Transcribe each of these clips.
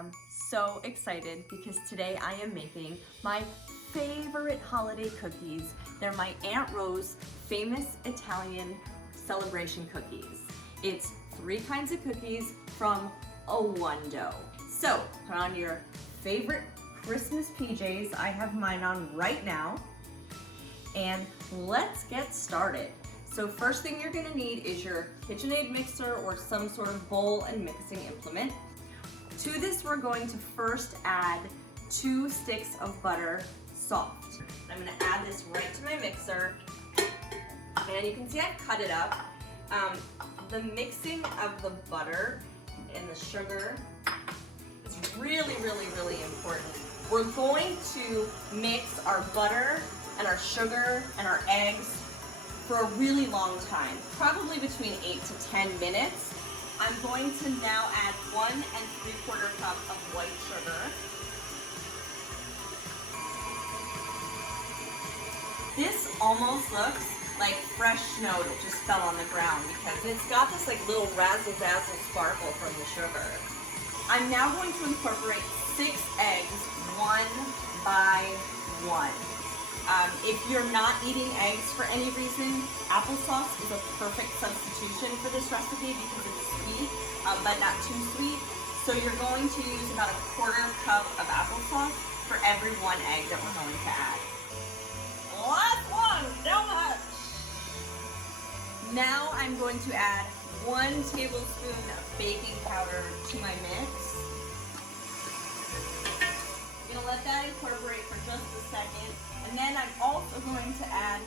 am so excited because today I am making my favorite holiday cookies. They're my Aunt Rose's famous Italian celebration cookies. It's 3 kinds of cookies from a one dough. So put on your favorite Christmas PJs. I have mine on right now. And let's get started. So first thing you're gonna need is your KitchenAid mixer or some sort of bowl and mixing implement. To this, we're going to first add 2 sticks of butter soft. I'm gonna add this right to my mixer. And you can see I've cut it up. The mixing of the butter and the sugar is really important. We're going to mix our butter and our sugar and our eggs for a really long time, probably between 8 to 10 minutes. I'm going to now add 1 3/4 cup of white sugar. This almost looks like fresh snow that just fell on the ground because it's got this like little razzle-dazzle sparkle from the sugar. I'm now going to incorporate 6 eggs, 1 by 1. If you're not eating eggs for any reason, applesauce is a perfect substitution for this recipe because it's sweet, but not too sweet. So you're going to use about 1/4 cup of applesauce for every 1 egg that we're going to add. Last one, down the hatch. Now I'm going to add 1 tablespoon of baking powder to my mix. I'm gonna let that incorporate for just a second. And then I'm also going to add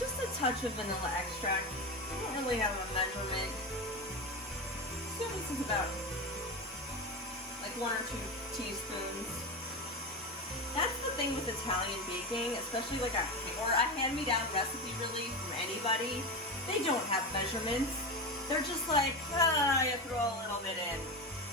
just a touch of vanilla extract. I don't really have a measurement. So this is about like 1 or 2 teaspoons. That's the thing with Italian baking, especially like a hand-me-down recipe really from anybody. They don't have measurements. They're just like, you throw a little bit in.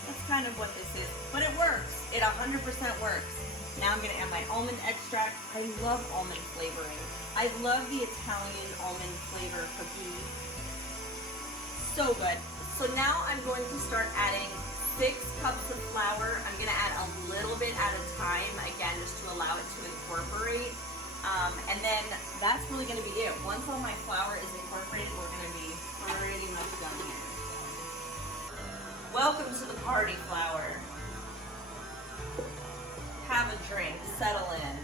That's kind of what this is. But it works. It 100% works. Now I'm gonna add my almond extract. I love almond flavoring. I love the Italian almond flavor cookie. So good. So now I'm going to start adding 6 cups of flour. I'm gonna add a little bit at a time, again, just to allow it to incorporate. And then that's really gonna be it. Once all my flour is incorporated, we're gonna be pretty much done here. Welcome to the party, flour. Have a drink, settle in.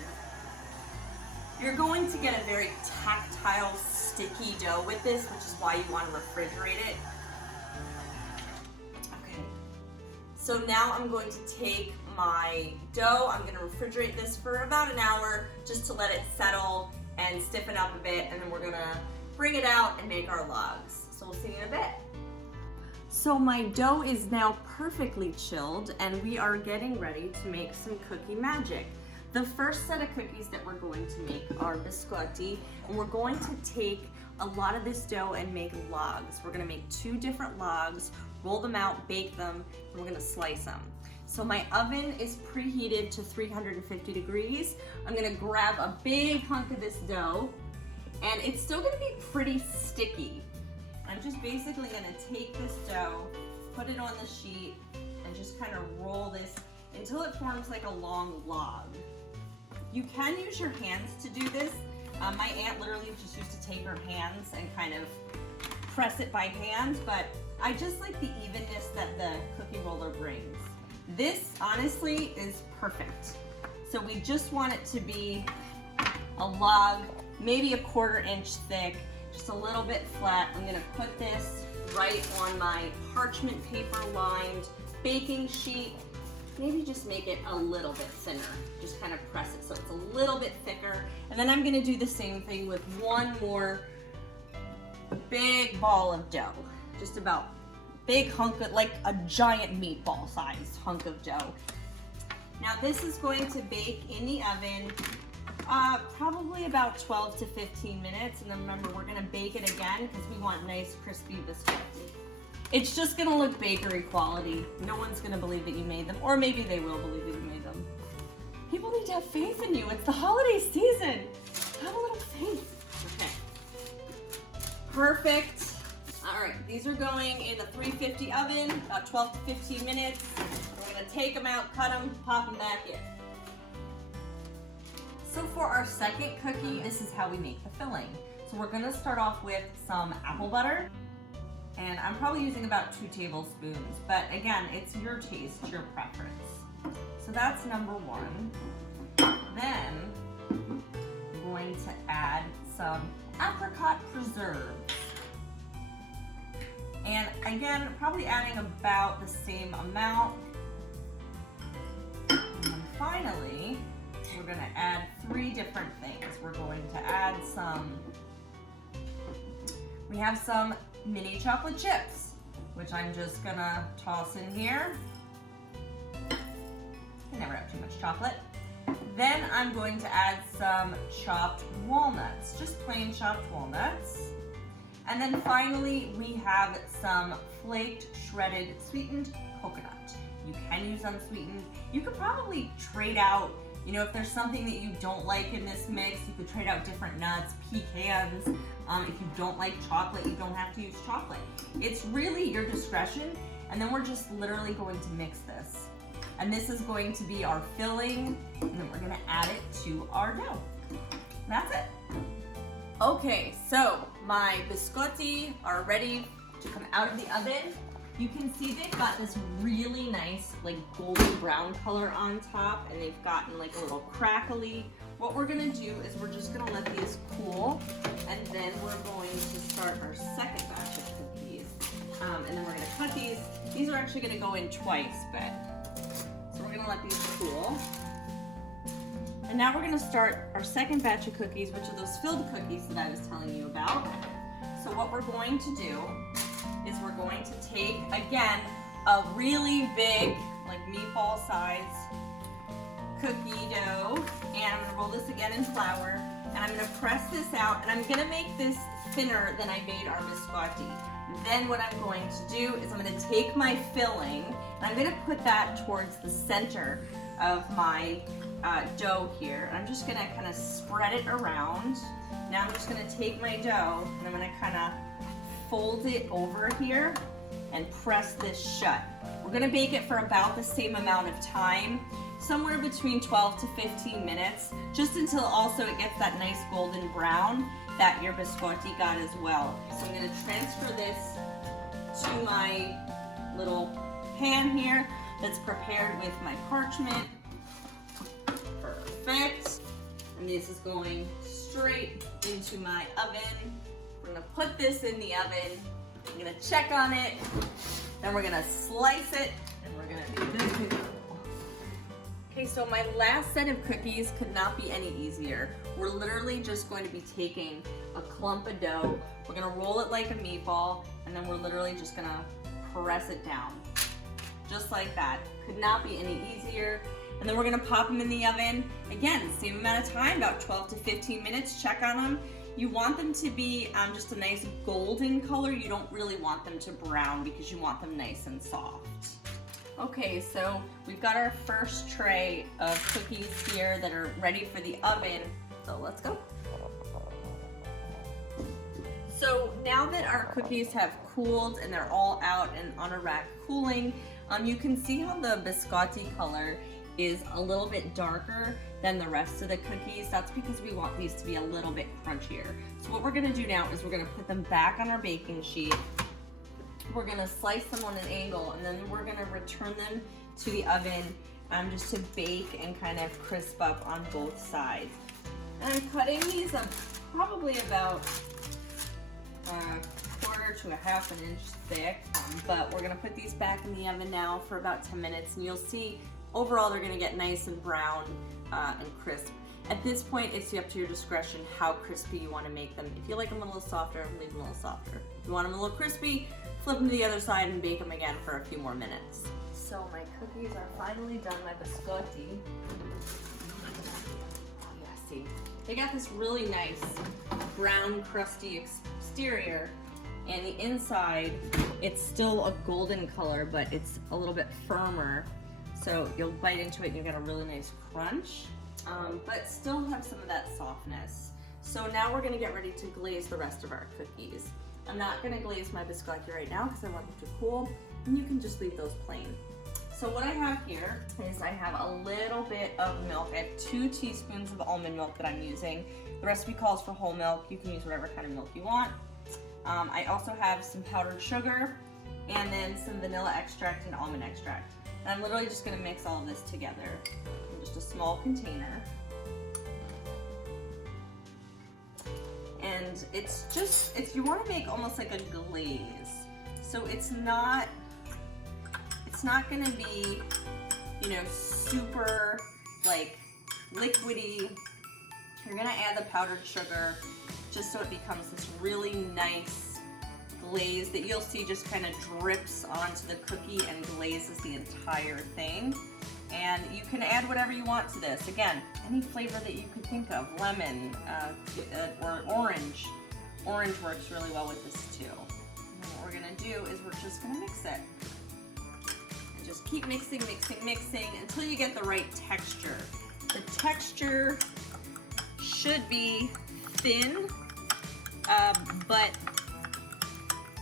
You're going to get a very tactile, sticky dough with this, which is why you want to refrigerate it. Okay, so now I'm going to take my dough, I'm going to refrigerate this for about an hour just to let it settle and stiffen up a bit, and then we're going to bring it out and make our logs. So we'll see you in a bit. So my dough is now perfectly chilled and we are getting ready to make some cookie magic. The first set of cookies that we're going to make are biscotti, and we're going to take a lot of this dough and make logs. We're gonna make 2 different logs, roll them out, bake them, and we're gonna slice them. So my oven is preheated to 350 degrees. I'm gonna grab a big hunk of this dough, and it's still gonna be pretty sticky. I'm just basically gonna take this dough, put it on the sheet, and just kind of roll this until it forms like a long log. You can use your hands to do this. My aunt literally just used to take her hands and kind of press it by hand, but I just like the evenness that the cookie roller brings. This honestly is perfect. So we just want it to be a log, maybe a 1/4 inch thick, just a little bit flat. I'm gonna put this right on my parchment paper lined baking sheet. Maybe just make it a little bit thinner. Just kind of press it so it's a little bit thicker. And then I'm gonna do the same thing with 1 more big ball of dough. Just about big hunk of, like a giant meatball sized hunk of dough. Now this is going to bake in the oven probably about 12 to 15 minutes. And then remember, we're gonna bake it again because we want nice crispy biscotti. It's just gonna look bakery quality. No one's gonna believe that you made them, or maybe they will believe that you made them. People need to have faith in you. It's the holiday season. Have a little faith. Okay. Perfect. All right, these are going in a 350 oven, about 12 to 15 minutes. We're gonna gonna take them out, cut them, pop them back in. So for our second cookie, this is how we make the filling. So we're gonna start off with some apple butter. And I'm probably using about 2 tablespoons, but again, it's your taste, your preference. So that's number 1. Then I'm going to add some apricot preserves. And again, probably adding about the same amount. And then finally, we're gonna add 3 different things. We're going to add we have some mini chocolate chips, which I'm just gonna toss in here. I never have too much chocolate. Then I'm going to add some chopped walnuts, just plain chopped walnuts. And then finally, we have some flaked, shredded, sweetened coconut. You can use unsweetened. You could probably trade out, you know, if there's something that you don't like in this mix, you could trade out different nuts, pecans. If you don't like chocolate, you don't have to use chocolate. It's really your discretion. And then we're just literally going to mix this. And this is going to be our filling, and then we're gonna add it to our dough. That's it. Okay, so my biscotti are ready to come out of the oven. You can see they've got this really nice like golden brown color on top, and they've gotten like a little crackly. What we're gonna do is we're just gonna let these cool, and then we're going to start our second batch of cookies. And then we're gonna cut these. These are actually gonna go in twice, but so we're gonna let these cool. And now we're gonna start our second batch of cookies, which are those filled cookies that I was telling you about. So what we're going to do is we're going to take, again, a really big, like meatball size cookie dough, and I'm gonna roll this again in flour, and I'm gonna press this out, and I'm gonna make this thinner than I made our biscotti. Then what I'm going to do is I'm gonna take my filling, and I'm gonna put that towards the center of my dough here. I'm just gonna kind of spread it around. Now I'm just gonna take my dough, and I'm gonna kind of fold it over here and press this shut. We're gonna bake it for about the same amount of time, somewhere between 12 to 15 minutes, just until also it gets that nice golden brown that your biscotti got as well. So I'm gonna transfer this to my little pan here that's prepared with my parchment. Perfect. And this is going straight into my oven. We're gonna put this in the oven. I'm gonna check on it. Then we're gonna slice it, and we're gonna be good to go. Okay, so my last set of cookies could not be any easier. We're literally just going to be taking a clump of dough. We're gonna roll it like a meatball, and then we're literally just gonna press it down. Just like that. Could not be any easier. And then we're gonna pop them in the oven. Again, same amount of time, about 12 to 15 minutes, check on them. You want them to be just a nice golden color. You don't really want them to brown because you want them nice and soft. Okay, so we've got our first tray of cookies here that are ready for the oven. So let's go. So now that our cookies have cooled and they're all out and on a rack cooling, you can see how the biscotti color is a little bit darker than the rest of the cookies. That's because we want these to be a little bit crunchier. So what we're gonna do now is we're gonna put them back on our baking sheet. We're gonna slice them on an angle, and then we're gonna return them to the oven just to bake and kind of crisp up on both sides. And I'm cutting these up probably about a quarter to a half an inch thick, but we're gonna put these back in the oven now for about 10 minutes, and you'll see overall they're gonna get nice and brown and crisp. At this point, it's up to your discretion how crispy you wanna make them. If you like them a little softer, leave them a little softer. If you want them a little crispy, flip them to the other side and bake them again for a few more minutes. So my cookies are finally done, my biscotti. Yeah, see, they got this really nice brown crusty exterior, and the inside, it's still a golden color, but it's a little bit firmer. So you'll bite into it and you get a really nice crunch, but still have some of that softness. So now we're gonna get ready to glaze the rest of our cookies. I'm not gonna glaze my biscotti right now because I want them to cool, and you can just leave those plain. So what I have here is I have a little bit of milk. I have 2 teaspoons of almond milk that I'm using. The recipe calls for whole milk. You can use whatever kind of milk you want. I also have some powdered sugar and then some vanilla extract and almond extract. And I'm literally just gonna mix all of this together in just a small container. And it's you wanna make almost like a glaze. So it's not gonna be, you know, super like liquidy. You're gonna add the powdered sugar just so it becomes this really nice glaze that you'll see just kind of drips onto the cookie and glazes the entire thing. And you can add whatever you want to this. Again, any flavor that you could think of, lemon or orange. Orange works really well with this too. And what we're gonna do is we're just gonna mix it. And just keep mixing, mixing, mixing until you get the right texture. The texture should be thin, but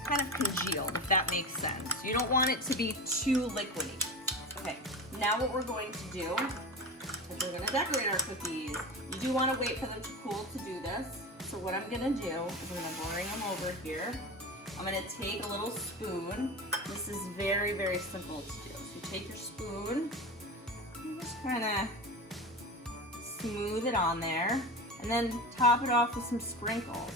kind of congealed, if that makes sense. You don't want it to be too liquidy. Okay, now what we're going to do is we're gonna decorate our cookies. You do wanna wait for them to cool to do this. So what I'm gonna do is I'm gonna bring them over here. I'm gonna take a little spoon. This is very, very simple to do. So you take your spoon, and just kinda smooth it on there, and then top it off with some sprinkles.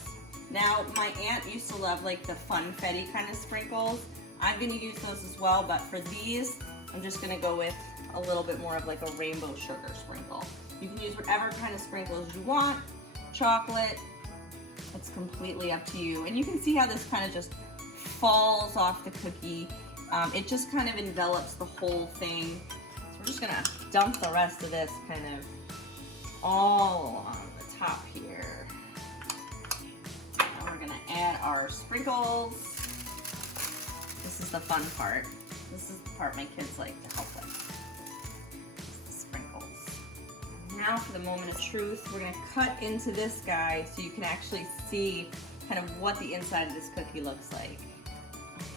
Now, my aunt used to love like the funfetti kind of sprinkles. I'm gonna use those as well, but for these, I'm just gonna go with a little bit more of like a rainbow sugar sprinkle. You can use whatever kind of sprinkles you want. Chocolate, it's completely up to you. And you can see how this kind of just falls off the cookie. It just kind of envelops the whole thing. So we're just gonna dump the rest of this kind of all along the top here. Now we're gonna add our sprinkles. This is the fun part. This is the part my kids like to help with. The sprinkles. Now for the moment of truth, we're gonna cut into this guy so you can actually see kind of what the inside of this cookie looks like.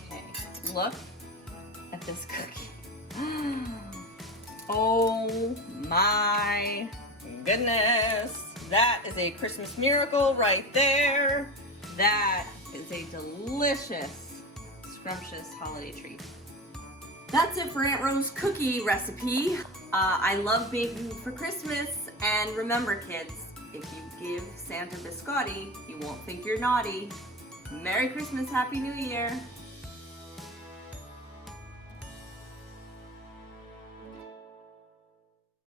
Okay, look at this cookie. Oh my goodness. That is a Christmas miracle right there. That is a delicious, scrumptious holiday treat. That's it for Aunt Rose's cookie recipe. I love baking for Christmas, and remember kids, if you give Santa biscotti, he won't think you're naughty. Merry Christmas, Happy New Year.